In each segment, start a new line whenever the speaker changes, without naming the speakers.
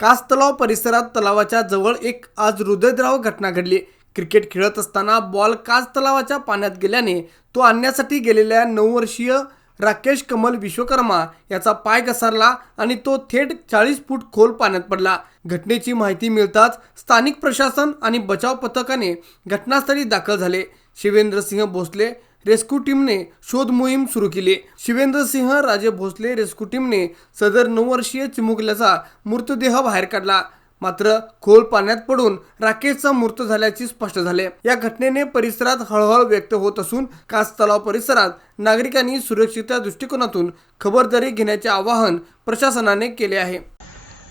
कास तलाव परिसरात तलावाच्या जवळ एक आज हृदयद्राव घटना घडली. क्रिकेट खेळत असताना बॉल कास तलावाच्या पाण्यात गेल्याने तो आणण्यासाठी गेलेल्या नऊ वर्षीय राकेश कमल विश्वकर्मा याचा पाय घसरला आणि तो थेट चाळीस फूट खोल पाण्यात पडला. घटनेची माहिती मिळताच स्थानिक प्रशासन आणि बचाव पथकाने घटनास्थळी दाखल झाले. शिवेंद्रसिंह भोसले रेस्क्यू टीमने शोध मोहीम सुरू केली. शिवेंद्रसिंह राजे भोसले रेस्क्यू टीमने सदर नऊ वर्षीय चिमुकल्याचा मृतदेह बाहेर काढला. मात्र खोल पाण्यात पडून राकेशचा मृत झाल्याचे स्पष्ट झाले. या घटनेने परिसरात हळहळ व्यक्त होत असून कास तलाव परिसरात नागरिकांनी सुरक्षितता दृष्टिकोनातून खबरदारी घेण्याचे आवाहन प्रशासनाने केले आहे.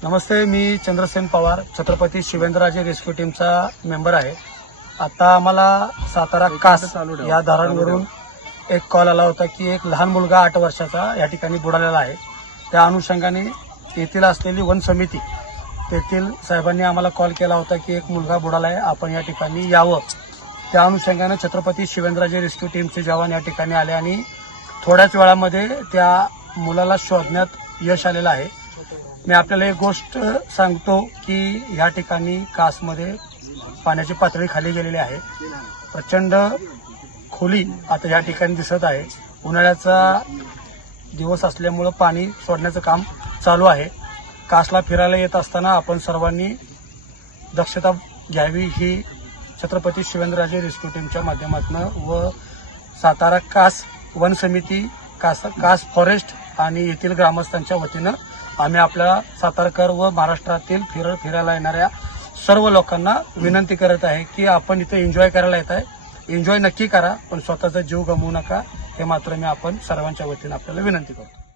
नमस्ते मी चंद्रसेन पवार छत्रपती शिवेंद्रराजे रेस्क्यू टीमचा मेंबर आहे. आता आम्हाला सातारा कास या धरणवरून एक कॉल आला होता की एक लहान मुलगा आठ वर्षाचा या ठिकाणी बुडालेला आहे. त्या अनुषंगाने येथील असलेली वन समिती तेथील साहेबांनी आम्हाला कॉल केला होता की एक मुलगा बुडाला आहे आपण या ठिकाणी यावं. त्या अनुषंगाने छत्रपती शिवेंद्रराजे रेस्क्यू टीमचे जवान या ठिकाणी आले आणि थोड्याच वेळामध्ये त्या मुलाला शोधण्यात यश आलेलं आहे. मी आपल्याला एक गोष्ट सांगतो की या ठिकाणी कासमध्ये पाण्याची पातळी खाली गेलेली आहे. प्रचंड खोली आता या ठिकाणी दिसत आहे. उन्हाळ्याचा दिवस असल्यामुळं पाणी सोडण्याचं काम चालू आहे. कासला फिरायला येत असताना आपण सर्वांनी दक्षता घ्यावी ही छत्रपती शिवेंद्रराजे रेस्क्यू टीमच्या माध्यमातून व सातारा कास वन समिती कास कास फॉरेस्ट आणि येथील ग्रामस्थांच्या वतीनं आम्ही आपल्या सातारकर व महाराष्ट्रातील फिर फिरायला येणाऱ्या सर्व लोकांना विनंती करत आहे की आपण इथे एन्जॉय करायला येत आहे. एन्जॉय नक्की करा पण स्वतःचा जीव गमवू नका. हे मात्र मी आपण सर्वांच्या वतीनं आपल्याला विनंती करतो.